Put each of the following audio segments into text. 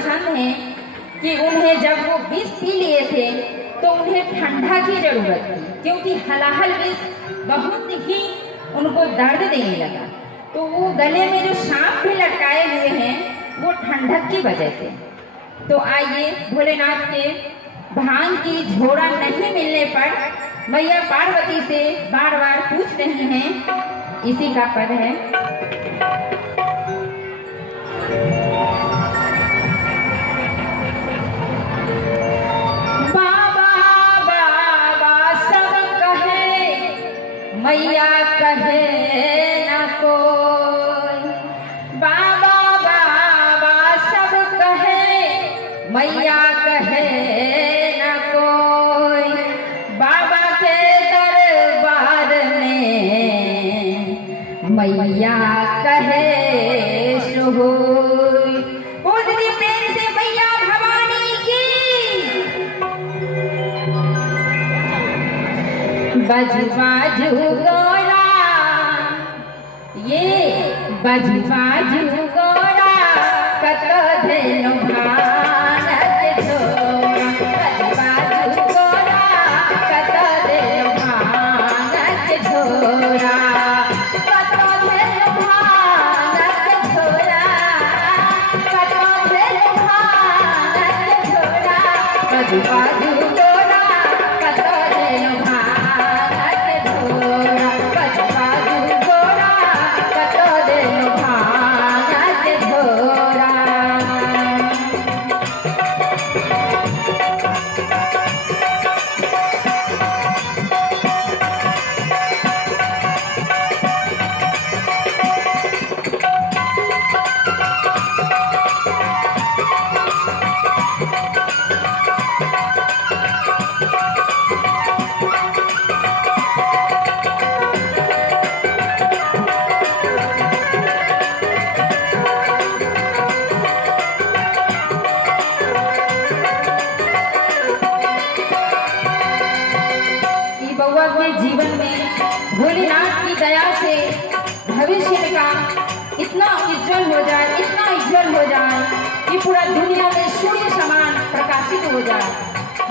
पसंद है कि उन्हें जब वो विष पी लिए थे तो उन्हें ठंडा की जरूरत थी, क्योंकि हलाहल विष बहुत ही उनको दर्द देने लगा। तो वो गले में जो सांप भी लटकाए हुए हैं वो ठंडक की वजह से। तो आइए, भोलेनाथ के भांग की झोड़ा नहीं मिलने पर मैया पार्वती से बार बार पूछ रही हैं। इसी का पद है। बाबा बाबा सब कहे, मैया कहे न कोई। बाबा बाबा सब कहे, मैया कहे न कोई। बाबा के दरबार में मैया कहे सो होई। बोल दीजिए प्रेम से मैया भवानी की। बजू बाजू गोरा, ये बजू बाजू गोरा कत धेनु भानत झोरा। बजू बाजू गोरा कत धेनु भानत झोरा। कत धेनु भानत झोरा, कत धेनु भानत झोरा। बजू बाजू गोरा कत धेनु भानत झोरा। बजू बाजू गोरा कत धेनु भानत झोरा। बउआ के जीवन में भोलेनाथ की दया से भविष्य का इतना उज्जवल हो जाए, इतना उज्जवल हो जाए कि पूरा दुनिया में सूर्य समान प्रकाशित हो जाए।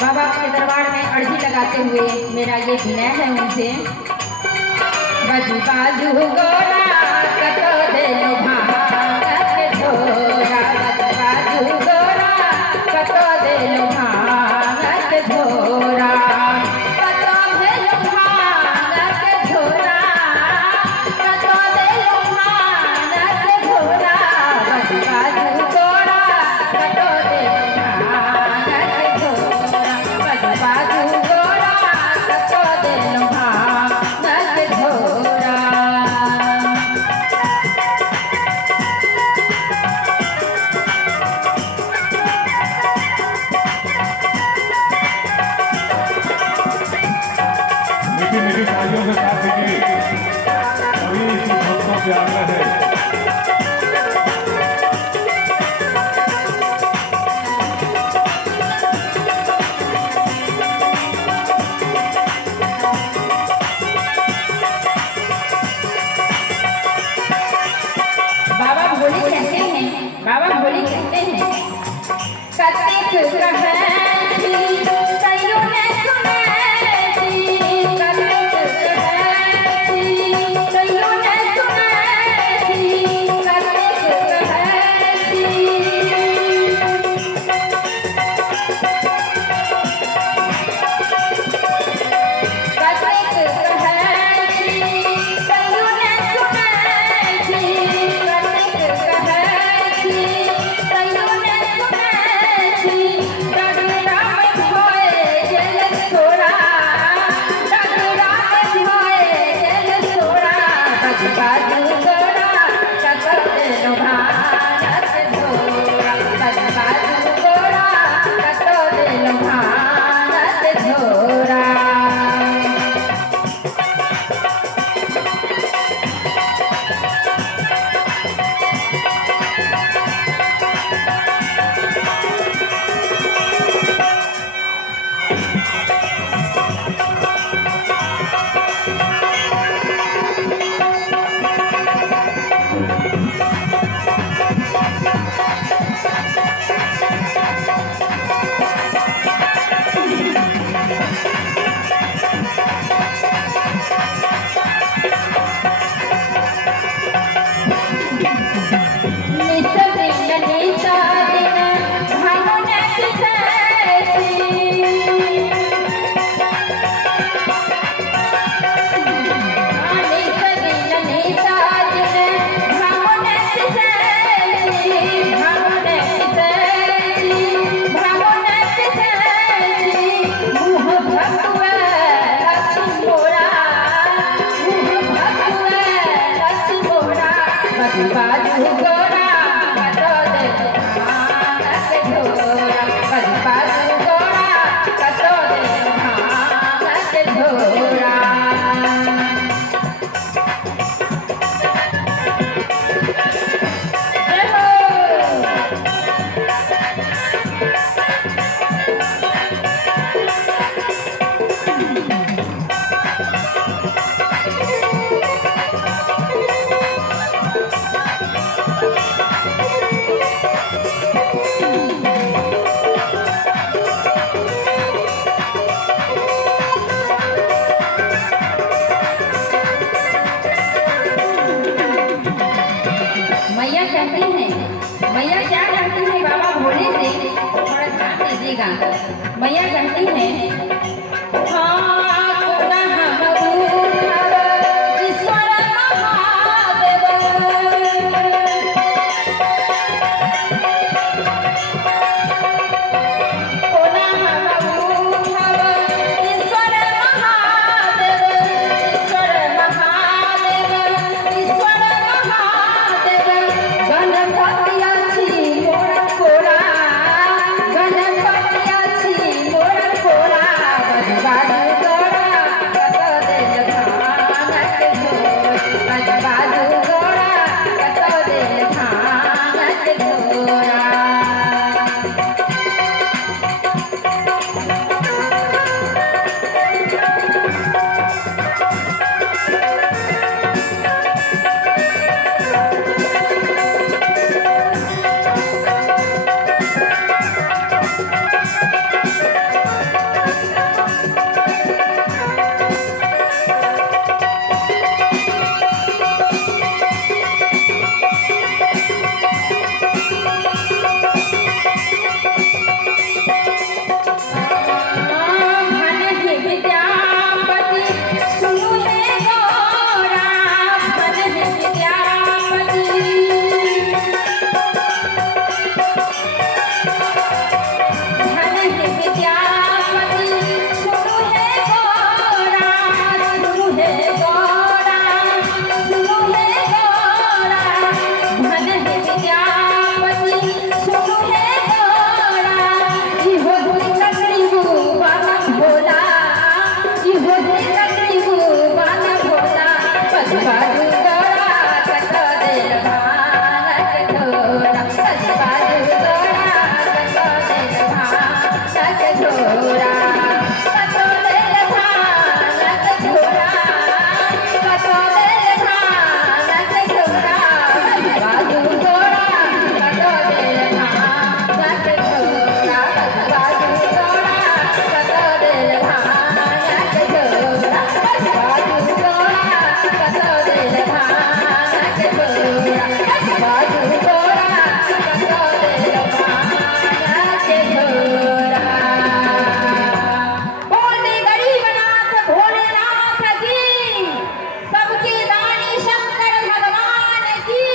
बाबा के दरबार में अर्जी लगाते हुए मेरा ये विनय है उनसे। बजू बाजू गोरा कत धेनु भानत झोरा। बजू बाजू गोरा कत धेनु भानत झोरा। मेरी तालियों के साथ देखिए, सभी भक्तों से आग्रह है। बाबा भोले कहते हैं, बाबा भोले कहते हैं, कतेक कहे कइयो ने सुने जी। कतेक कहे कइयो ने सुने जी। कतेक कहे कतेक कहे बाजू गोरा कतो दे भांग के झोरा बाजू गोरा कतो दे भांग के झोरा। मैया कहती हैं, मैया क्या कहती है बाबा भोले से, थोड़ा ध्यान दीजिएगा। मैया कहती हैं, हाँ पुनः मधुर ईश्वर महादेव, पुनः मधुर ईश्वर महादेव, ईश्वर महादेव, ईश्वर महादेव। गणपति अछि मोर कोरा, गणपति अछि मोर कोरा, बाजू गोरा कतो दे भांग के झोरा, बाजू गोरा कतो दे भांग के झोरा। बाजू गोरा कतो दे भांग के झोरा, बाजू गोरा कतो दे भांग के झोरा, कतो दे भांग के झोरा, कतो दे भांग के झोरा, बाजू गोरा कतो दे भांग के झोरा, बाजू गोरा कतो दे भांग के झोरा, बाजू गोरा कतो दे भांग के झोरा, बाजू गोरा कतो दे भांग के झोरा। बोले गरीबनाथ भोलेनाथ की, सबके दानी शंकर भगवान की।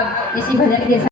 अब इसी भजन के